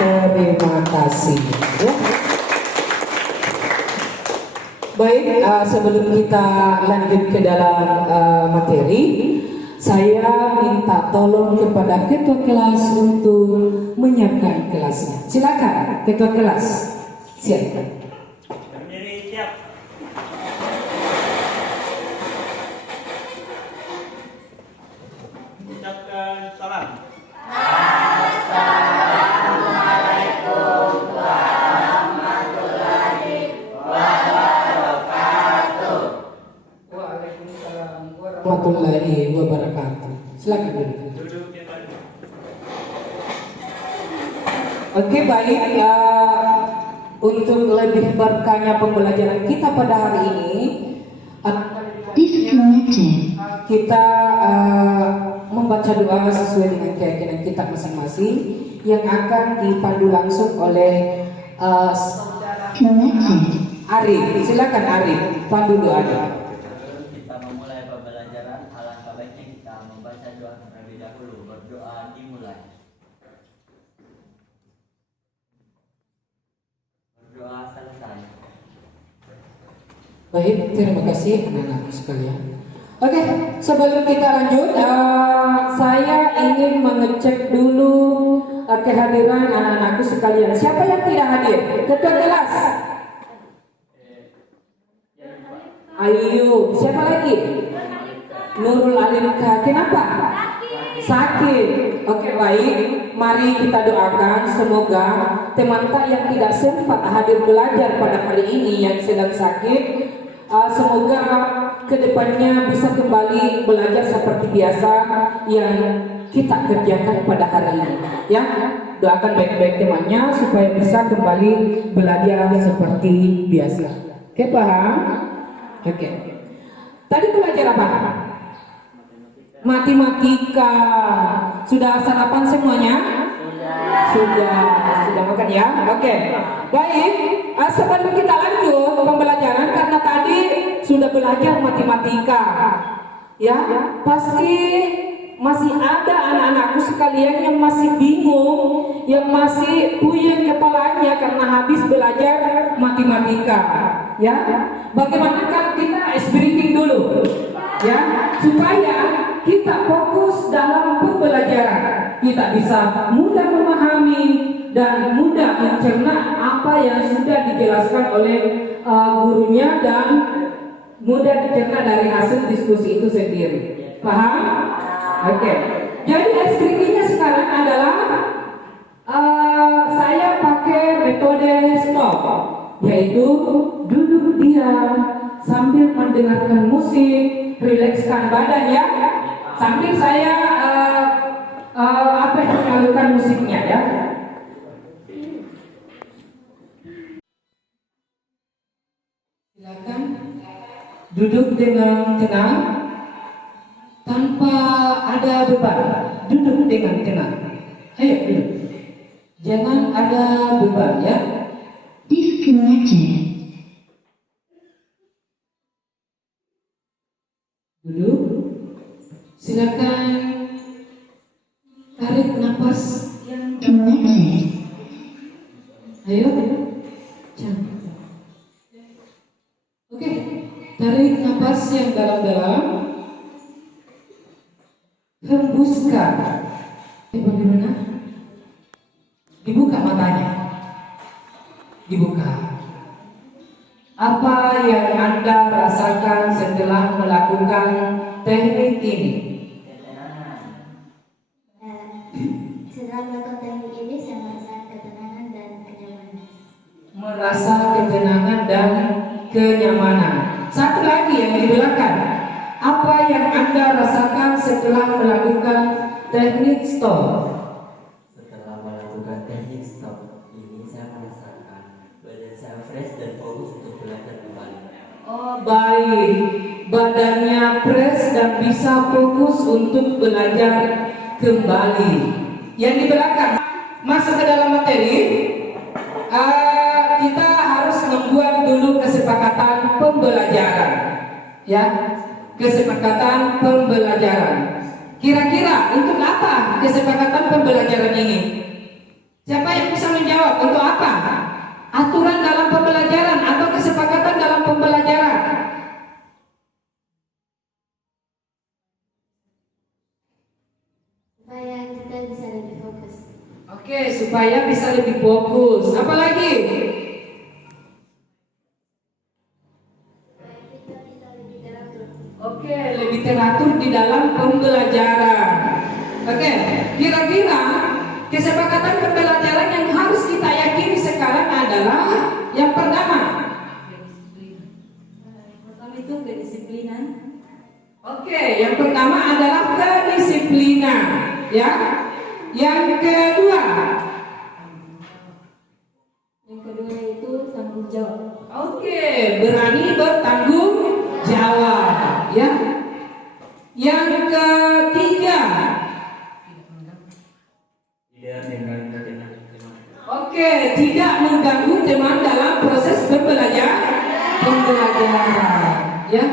Terima kasih. Ya. Baik, sebelum kita lanjut ke dalam materi, saya minta tolong kepada ketua kelas untuk menyiapkan kelasnya. Silakan, ketua kelas, siapkan. Berdiri, siap. Ucapkan salam. Waalaikumsalam warahmatullahi wabarakatuh. Silakan duduk. Duduk di atas. Oke, baik. Untuk lebih berkahnya pembelajaran kita pada hari ini, kita membaca doa sesuai dengan keyakinan kita masing-masing yang akan dipandu langsung oleh Arif. Silakan Arif, pandu doanya. Kita memulai pembelajaran, alangkah baiknya kita membaca doa terlebih dahulu. Berdoa dimulai. Berdoa selesai. Baik, terima kasih anak-anak sekalian. Oke, sebelum kita lanjut, saya ingin mengecek dulu kehadiran anak-anakku sekalian. Siapa yang tidak hadir? Ketua kelas. Ayo, siapa lagi? Nurul Alimka. Kenapa? Sakit. Oke, baik. Mari kita doakan semoga teman-teman yang tidak sempat hadir belajar pada hari ini yang sedang sakit, semoga kedepannya bisa kembali belajar seperti biasa yang kita kerjakan pada hari ini. Ya, doakan baik-baik temannya supaya bisa kembali belajar seperti biasa. Oke, paham? Oke. Tadi belajar apa? Matematika. Sudah sarapan semuanya? Sudah makan ya? Oke. Baik, sebelum kita lanjut pembelajaran, karena tadi sudah belajar matematika, ya, pasti masih ada anak-anakku sekalian yang masih bingung, yang masih puyeng kepalanya karena habis belajar matematika, ya. Bagaimana kalau kita briefing dulu, ya, supaya kita fokus dalam pembelajaran, kita bisa mudah memahami dan mudah mencerna apa yang sudah dijelaskan oleh gurunya dan mudah dicerna dari hasil diskusi itu sendiri. Paham? Oke. Jadi SKRI-nya sekarang adalah saya pakai metode stop, yaitu duduk diam sambil mendengarkan musik, rilekskan badan ya, sambil saya mengalirkan musiknya ya. Silakan duduk dengan tenang tanpa ada beban. Duduk dengan tenang. Ayo duduk. Jangan ada beban ya. Disconnected. Duduk. Silakan tarik nafas yang Connected. Ayo. Jangan. Oke. Tarik nafas yang dalam-dalam. Hembuskan. Bagaimana? Dibuka matanya. Dibuka. Apa yang Anda rasakan setelah melakukan teknik ini? Setelah melakukan teknik ini, saya merasa ketenangan dan kenyamanan. Merasa ketenangan dan kenyamanan. Satu lagi yang di belakang. Apa yang Anda rasakan setelah melakukan teknik stop? Setelah melakukan teknik stop ini, saya merasakan badan saya fresh dan fokus untuk belajar kembali. Oh, baik. Badannya fresh dan bisa fokus untuk belajar kembali. Yang di belakang, masuk ke dalam materi. Kita harus membuat dulu kesepakatan pembelajaran, ya, kesepakatan pembelajaran. Kira-kira untuk apa kesepakatan pembelajaran ini? Siapa yang bisa jawab, untuk apa? Aturan dalam pembelajaran atau kesepakatan dalam pembelajaran? Supaya kita bisa lebih fokus. Oke, supaya bisa lebih fokus. Apa lagi? Supaya kita bisa lebih teratur. Oke, lebih teratur di dalam pembelajaran. Oke, kira-kira kesepakatan pembelajaran yang harus kita yakini sekarang adalah yang pertama. Pertama itu kedisiplinan. Oke, yang pertama adalah kedisiplinan, ya. Yang kedua, Yang kedua itu tanggung jawab. oke, berani bertanggung jawab, ya. Yang ketiga, Tidak mengganggu teman. oke, tidak mengganggu teman dalam proses pembelajaran, ya.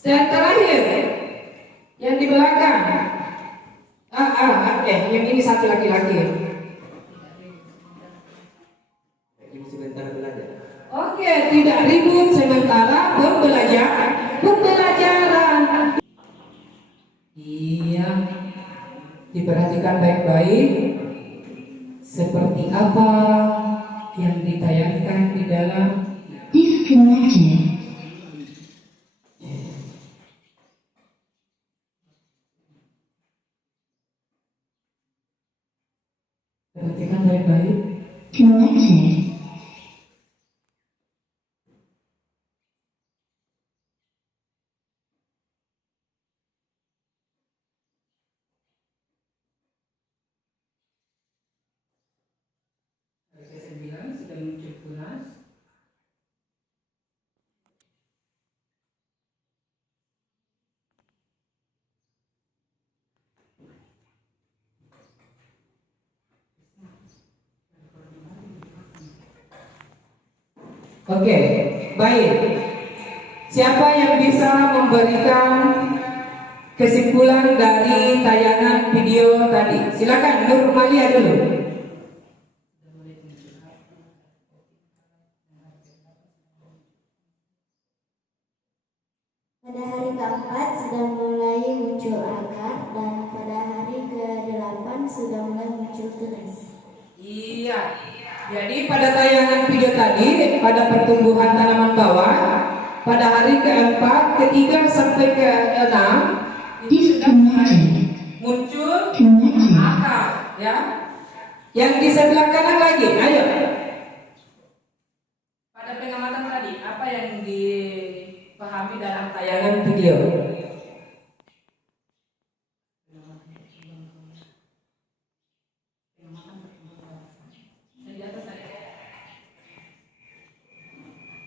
Dan terakhir, yang di belakang, yang ini satu laki-laki. Ini sebentar belajar. Oke, tidak ribut sementara pembelajaran. Iya, diperhatikan baik-baik. Seperti apa yang ditayangkan di dalam Disconnected. perhatikan baik-baik. Connected. Harga 9 sudah muncul tunas. Oke, baik. Siapa yang bisa memberikan kesimpulan dari tayangan video tadi? Silakan Nur Malia dulu. Pada hari keempat sudah mulai muncul akar dan pada hari ke-8 sudah mulai muncul tunas. Iya. Jadi pada tayangan video tadi, pada pertumbuhan tanaman bawah, pada hari keempat, ketiga sampai ke-6 itu sudah mulai muncul akar, ya. Yang di sebelah kanan lagi, ayo. Pada pengamatan tadi, apa yang dipahami dalam tayangan video?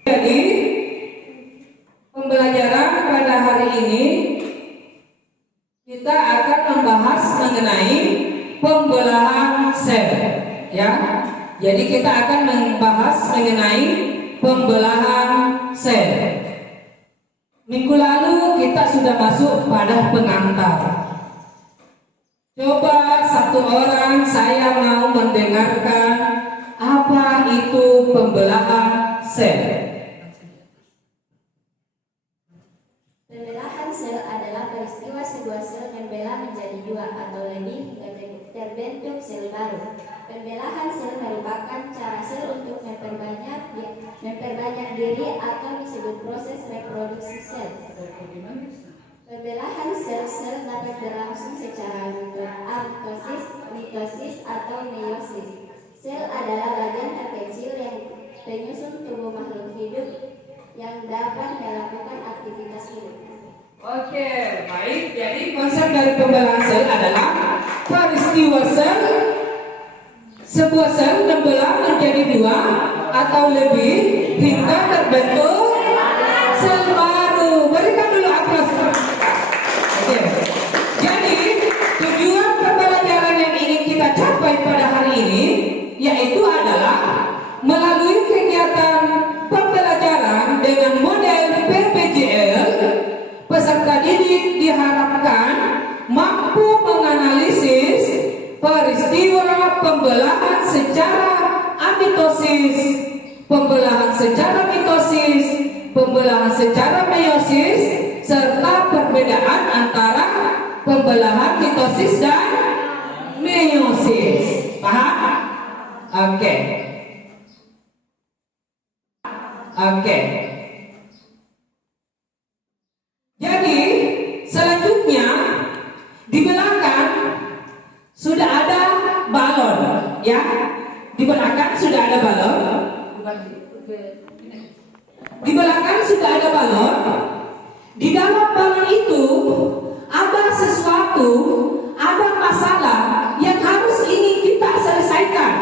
Jadi pembelajaran pada hari ini kita akan membahas mengenai pembelahan sel, ya. Jadi kita akan membahas mengenai pembelahan sel. Minggu lalu kita sudah masuk pada pengantar. Coba satu orang saya mau mendengarkan apa itu pembelahan sel. Pembelahan sel adalah peristiwa sebuah sel membelah menjadi dua atau lebih hingga terbentuk sel baru. Pembelahan sel merupakan cara sel untuk memperbanyak diri atau disebut proses reproduksi sel. Pembelahan sel-sel dapat berlangsung secara apoptosis, mitosis, atau meiosis. Sel adalah bagian terkecil yang penyusun tubuh makhluk hidup yang dapat melakukan aktivitas hidup. Oke, baik. Jadi konsep dari pembelahan sel adalah peristiwa sel, sebuah sel membelah menjadi dua atau lebih hingga terbentuk sel baru. Berikan dulu aplaus. Oke. Jadi tujuan pembelajaran yang ingin kita capai pada hari ini yaitu adalah melalui kegiatan pembelajaran dengan model PPJL, peserta didik diharapkan mampu menganalisis peristiwa pembelahan secara mitosis, pembelahan secara mitosis, pembelahan secara meiosis, serta perbedaan antara pembelahan mitosis dan meiosis. Paham? Oke. Oke. Jadi selanjutnya di belakang sudah ada balon, ya. Di belakang sudah ada balon. Di belakang sudah ada balon. Di dalam balon itu ada sesuatu, ada masalah yang harus ingin kita selesaikan.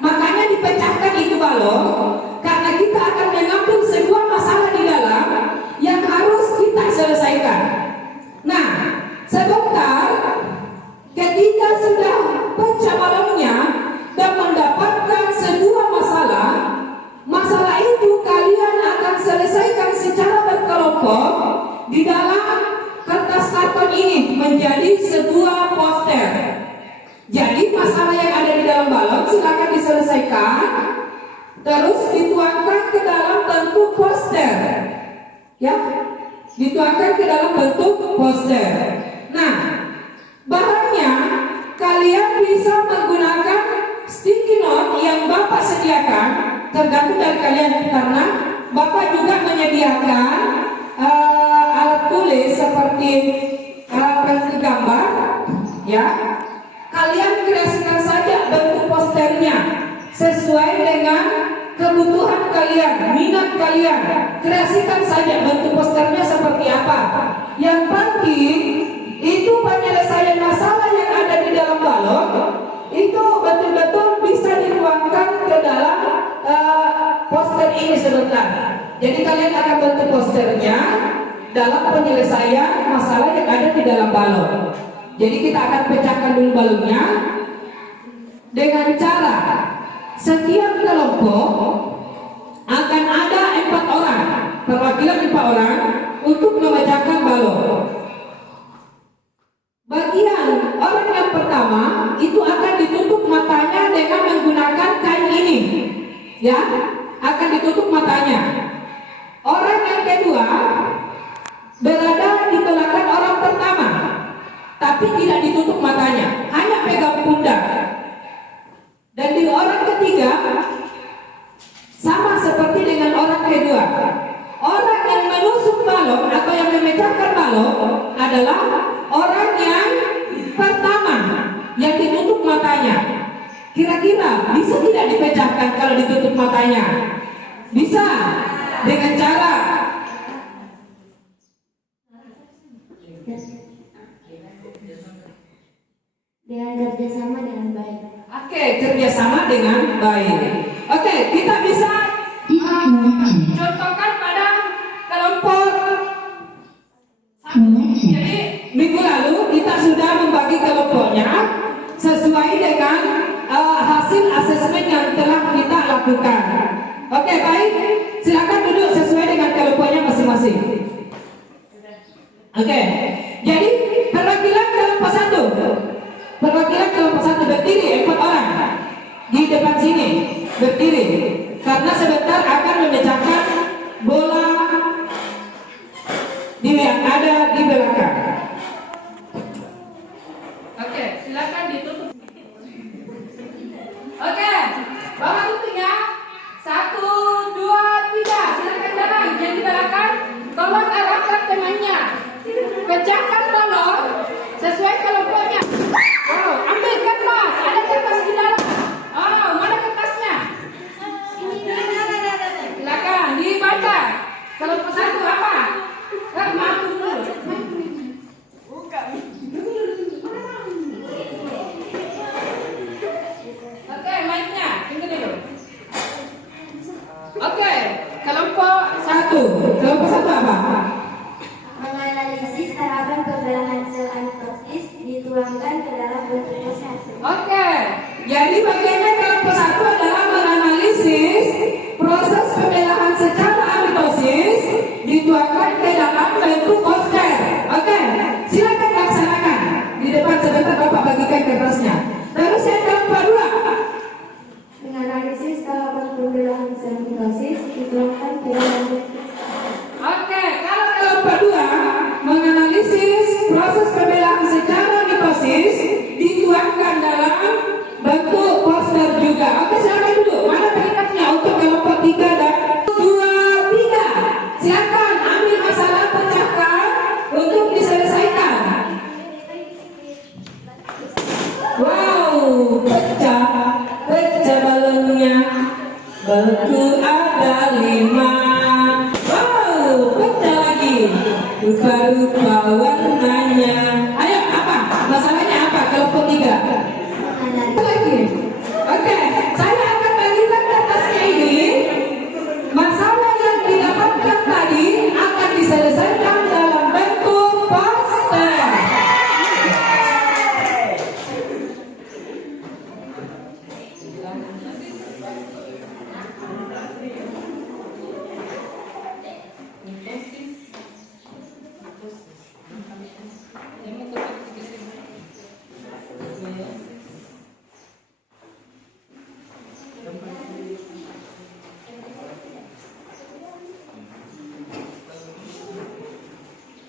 Makanya dipecahkan itu balon, karena kita akan mengambil sebuah masalah di dalam yang harus kita selesaikan. Nah, sebentar ketika sudah pecah balonnya dan mendapatkan sebuah masalah, masalah itu kalian akan selesaikan secara berkelompok di dalam kertas karton ini menjadi sebuah poster. Jadi masalah yang ada di dalam balon silakan diselesaikan, terus dituangkan ke dalam bentuk poster, ya, dituangkan ke dalam bentuk poster. Nah, bahannya kalian bisa menggunakan sticky note yang Bapak sediakan, tergantung dari kalian, karena Bapak juga menyediakan alat tulis seperti pensil gambar, ya. Kalian kreasikan saja bentuk posternya sesuai dengan kebutuhan kalian, minat kalian. Kreasikan saja bentuk posternya seperti apa. Yang penting itu penyelesaian masalah yang ada di dalam balon itu betul-betul bisa dituangkan ke dalam poster ini sebentar. Jadi kalian akan bentuk posternya dalam penyelesaian masalah yang ada di dalam balon. Jadi kita akan pecahkan dulu balonnya dengan cara setiap kelompok akan ada 4 orang, perwakilan 4 orang untuk memecahkan balon. Bagian orang yang pertama itu akan ditutup matanya dengan menggunakan kain ini, ya, akan ditutup matanya. Orang yang kedua berada di belakang orang pertama, tapi tidak ditutup matanya, hanya pegang pundak. Dan di orang ketiga sama seperti dengan orang kedua. Orang yang menusuk balon atau yang memecahkan balon adalah orang yang pertama yang ditutup matanya. Kira-kira bisa tidak dipecahkan kalau ditutup matanya? Bisa, dengan cara Dengan kerjasama dengan baik. Oke, kerjasama dengan baik. Oke, kita bisa contohkan pada kelompok. Jadi minggu lalu kita sudah membagi kelompoknya sesuai dengan hasil asesmen yang telah kita lakukan. Oke, baik. Silakan duduk sesuai dengan kelompoknya masing-masing. Oke, jadi perwakilan kelompok 1. Perwakilan kelompok 1 berdiri 4 orang di depan sini, berdiri karena sebentar akan memecahkan bola yang ada di belakang. Oke, silakan ditutup. Oke, bawa tutupnya. 1, 2, 3. Silakan jalan. Yang di belakang tolong arahkan temannya. Pecahkan balon sesuai kelompoknya. Oh, ambil kertas. Ada kertas di dalam. Oh, mana kertasnya? Silakan dibaca. Kelompok 1 apa? Maaf dulu. Oke, mic-nya. Tunggu dulu. Oke, kelompok 1. Kelompok 1 apa? Menganalisis tahapan pembelahan sel anitosis dituangkan ke dalam bentuk poster. Oke, jadi bagiannya kelompok 1 adalah menganalisis proses pembelahan secara amitosis dituangkan ke dalam bentuk poster. Oke, silakan laksanakan. Di depan sebentar Bapak bagikan kertasnya. Terus yang kelompok 2. Menganalisis tahapan dituangkan dalam Oke, kalau kelompok 2 menganalisis proses pembelaan secara mitosis dituangkan dalam bentuk poster juga. Oke, silakan duduk. Mana pengikatnya untuk kelompok 3 dan 2, 3. Silakan ambil masalah, pecahkan untuk diselesaikan. Wow, pecah balonnya. Betul ada 5. Wow, pecah lagi. Rupa-rupa warnanya. Ayo, apa? Masalahnya apa? Kelompok 3. Lagi. Oke, saya akan bagikan kertasnya ini. Masalah yang didapatkan tadi akan diselesaikan dalam bentuk poster.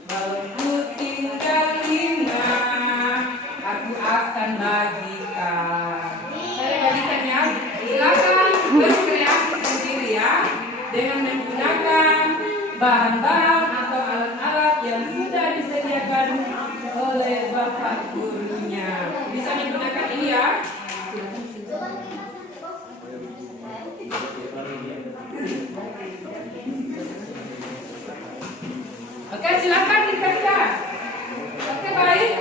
Balonku tinggal 5, aku akan bagikan. Saya bagikan ya. Silakan berkreasi sendiri ya, dengan menggunakan bahan-bahan atau alat-alat yang sudah disediakan oleh bapak gurunya. Bisa digunakan ini ya. Oke, silakan dikerjakan. Oke, baik.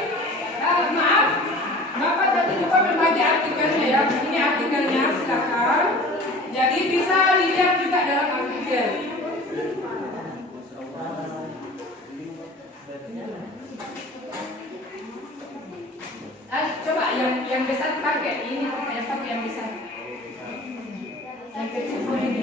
Maaf, Bapak tadi lupa membagi artikelnya ya. Ini artikelnya, silakan. Jadi bisa dilihat juga dalam artikel. Coba yang besar pakai ini, pakai yang besar. Yang kecil boleh ini.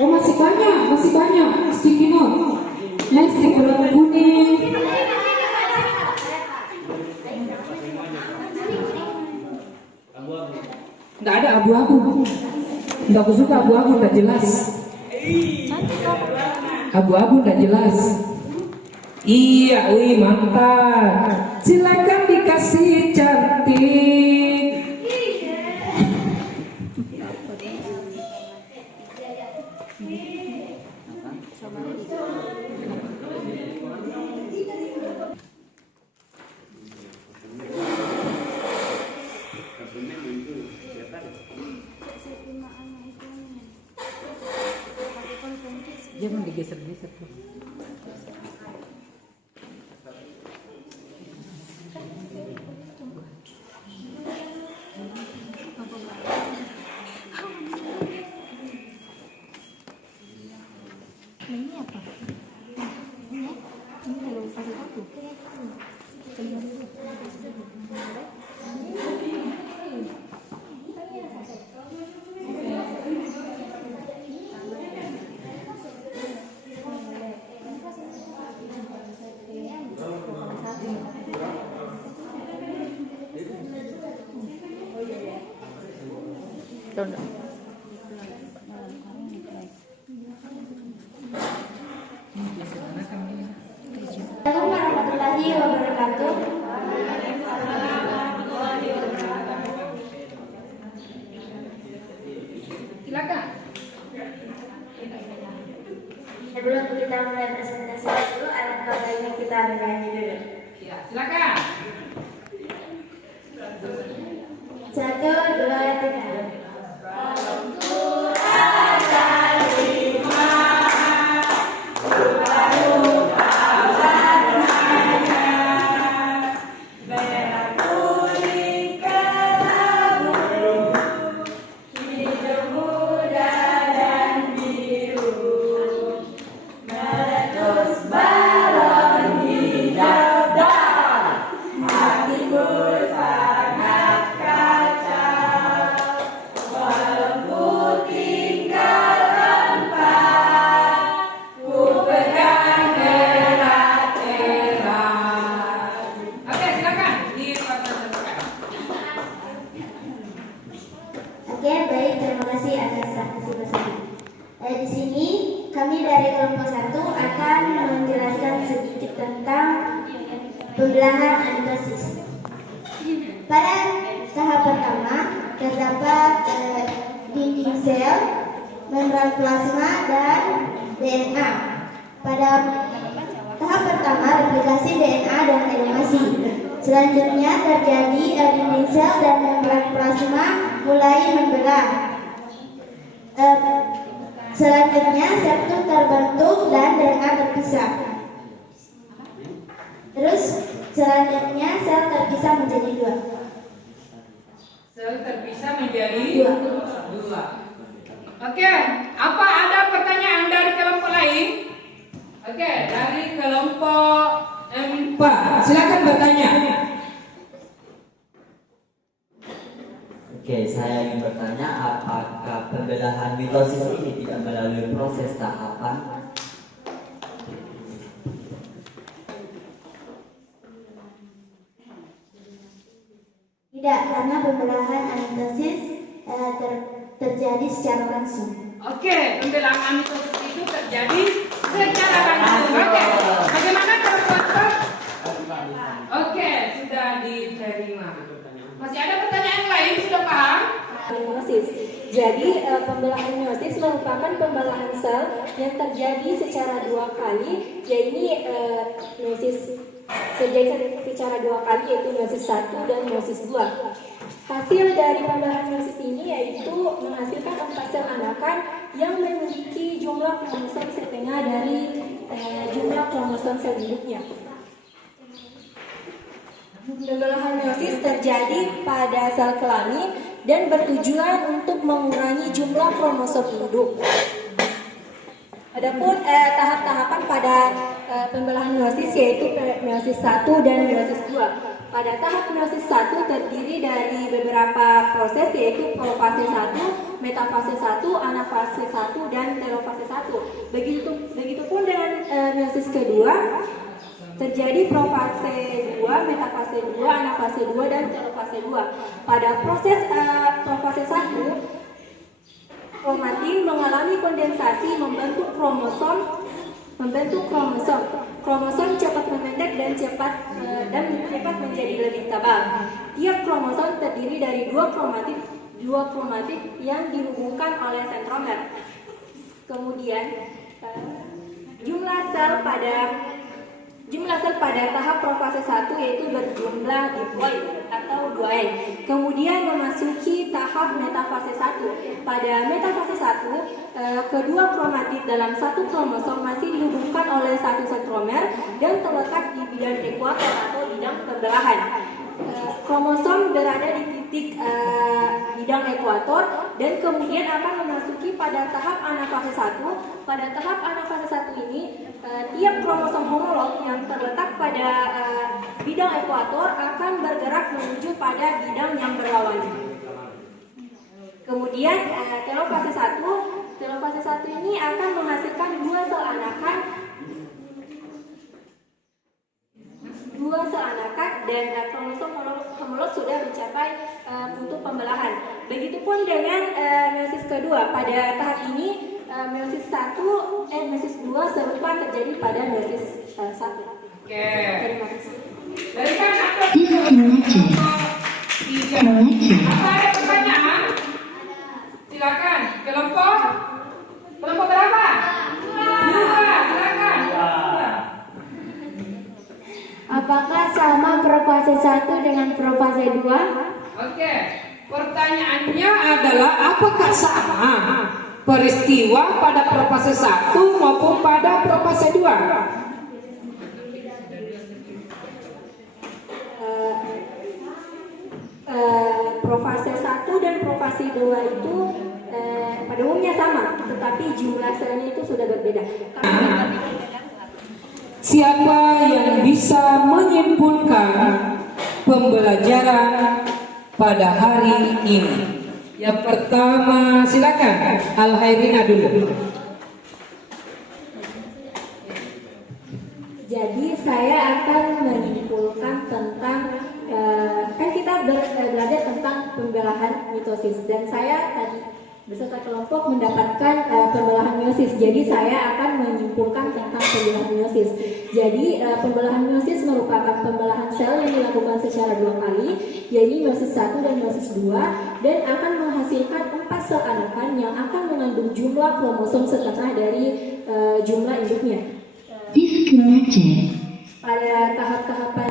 Oh, masih banyak sticky note. Next, sticky note kuning. Nggak ada abu-abu. Nggak aku suka abu-abu, nggak jelas. Abu-abu nggak jelas. Iya, wih mantap. Silakan dikasih cantik. Jangan digeser-geser tuh. Ini apa? Ini kalau pakai aku. Assalamualaikum warahmatullahi wabarakatuh. selanjutnya kita menyanyi dulu. Ya, silakan. 1, 2, 3. Oke, silakan. Dipersilakan. Oke, baik. Terima kasih atas partisipasinya. Di sini kami dari kelompok 1 akan menjelaskan sedikit tentang pembelahan amitosis. Pada tahap pertama terdapat dinding sel, membran plasma, dan DNA. Pada tahap pertama replikasi DNA dan telomasi. Selanjutnya terjadi dinding sel dan membran plasma mulai membelah. Selanjutnya septum terbentuk dan DNA terpisah. Terus selanjutnya sel terpisah menjadi 2. Sel terpisah menjadi dua. Oke, apa ada pertanyaan dari kelompok lain? Oke, dari kelompok 4, silakan bertanya. Oke, saya ingin bertanya apakah pembelahan mitosis ini tidak melalui proses tahapan? Tidak, karena pembelahan amitosis terjadi secara langsung. Oke, pembelahan mitosis itu terjadi secara langsung. Oke, bagaimana kalau Pak? Oke, sudah diterima. Masih ada pertanyaan lain, sudah paham? Meiosis. Jadi pembelahan meiosis merupakan pembelahan sel yang terjadi secara 2 kali, yaitu meiosis terjadi secara 2 kali, yaitu meiosis 1 dan meiosis 2. Hasil dari pembelahan meiosis ini yaitu menghasilkan 4 sel anakan yang memiliki jumlah kromosom setengah dari jumlah kromosom sel induknya. Pembelahan meiosis terjadi pada sel kelamin dan bertujuan untuk mengurangi jumlah kromosom induk. Adapun tahap-tahapan pada pembelahan meiosis yaitu meiosis 1 dan meiosis 2. Pada tahap meiosis 1 terdiri dari beberapa proses yaitu profase 1, metafase 1, anafase 1, dan telofase 1. Begitupun dengan meiosis kedua terjadi profase 2, metafase 2, anafase 2, dan telofase 2. Pada proses profase 1, kromatin mengalami kondensasi membentuk kromosom. Kromosom cepat memendek dan cepat menjadi lebih tebal. Tiap kromosom terdiri dari dua kromatit yang dihubungkan oleh sentromer. Kemudian jumlah sel pada tahap profase 1 yaitu berjumlah diploid atau 2N. Kemudian memasuki tahap metafase 1. Pada metafase 1, kedua kromatit dalam satu kromosom masih dihubungkan oleh satu sentromer dan terletak di bidang ekuator atau bidang pembelahan. Kromosom berada di titik bidang ekuator dan kemudian akan memasuki pada tahap anafase 1. Pada tahap anafase 1 ini, tiap kromosom homolog yang terletak pada bidang ekuator akan bergerak menuju pada bidang yang berlawanan. Kemudian telofase 1 ini akan menghasilkan dua sel anakan dan kromosom homolog sudah mencapai untuk pembelahan. Begitupun dengan meiosis kedua. Pada tahap ini meiosis 2 serupa terjadi pada meiosis 1. Oke. Terima kasih. Dari kan apa? Disconnected. Connection. Apa ada pertanyaan? Silakan. Kelompok berapa? Dua. Silakan. Apakah sama profase 1 dengan profase 2? Oke, pertanyaannya adalah apakah sama peristiwa pada profase 1 maupun pada profase 2? Profase 1 dan profase 2 itu pada umumnya sama, tetapi jumlah selnya itu sudah berbeda. Siapa yang bisa menyimpulkan pembelajaran pada hari ini? Yang pertama, silakan Al-Hairina dulu. Jadi saya akan menyimpulkan tentang kan kita belajar tentang pembelahan mitosis, dan saya tadi beserta kelompok mendapatkan pembelahan meiosis. Jadi saya akan menyimpulkan tentang pembelahan meiosis. Jadi pembelahan meiosis merupakan pembelahan sel yang dilakukan secara 2 kali, yaitu meiosis 1 dan meiosis 2, dan akan menghasilkan 4 sel anakan yang akan mengandung jumlah kromosom setengah dari jumlah induknya. Pada tahapan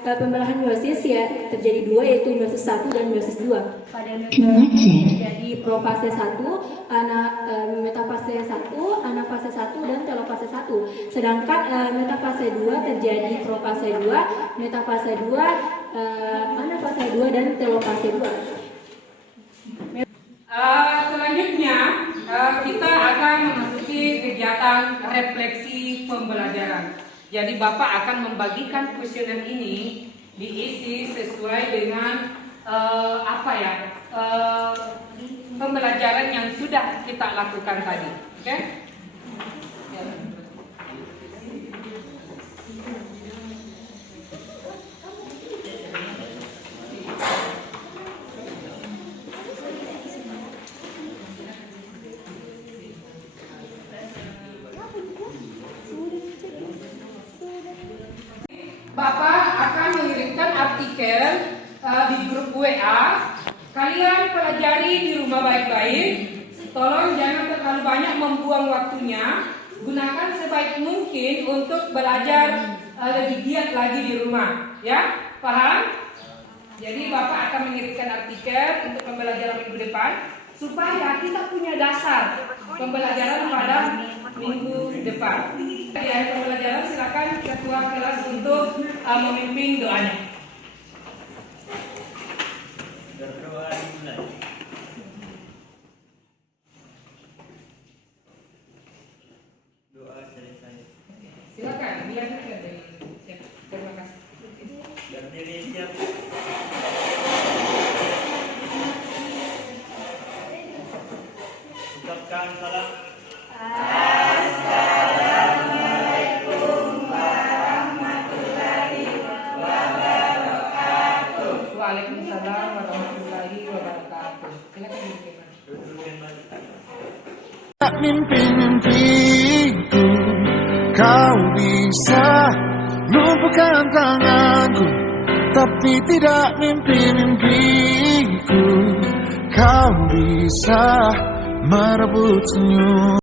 pada pembelahan meiosis ya terjadi 2, yaitu meiosis 1 dan meiosis 2. Pada terjadi profase 1, metafase 1, anafase 1 dan telofase 1. Sedangkan metafase 2 terjadi profase 2, metafase 2, anafase 2 dan telofase 2. Selanjutnya kita akan memasuki kegiatan refleksi pembelajaran. Jadi Bapak akan membagikan kuesioner ini diisi sesuai dengan pembelajaran yang sudah kita lakukan tadi. Oke? Bapak akan mengirimkan artikel di grup WA. Kalian pelajari di rumah baik-baik. Tolong jangan terlalu banyak membuang waktunya. Gunakan sebaik mungkin untuk belajar lebih giat lagi di rumah. Ya, paham? Jadi Bapak akan mengirimkan artikel untuk pembelajaran minggu depan supaya kita punya dasar pembelajaran pada minggu depan. Di akhir pembelajaran silakan ketua kelas untuk memimpin doanya. Berdoa dimulai. Doa selesai. Silakan dilanjutkan dari siap. Terima kasih. Berdiri siap. Ucapkan salam. Waalaikumsalam warahmatullahi wabarakatuh. Silakan diterima. Duduk kembali. Mimpi-mimpiku, kau bisa lupakan tanganku, tapi tidak mimpi-mimpiku. Kau bisa merebut senyum.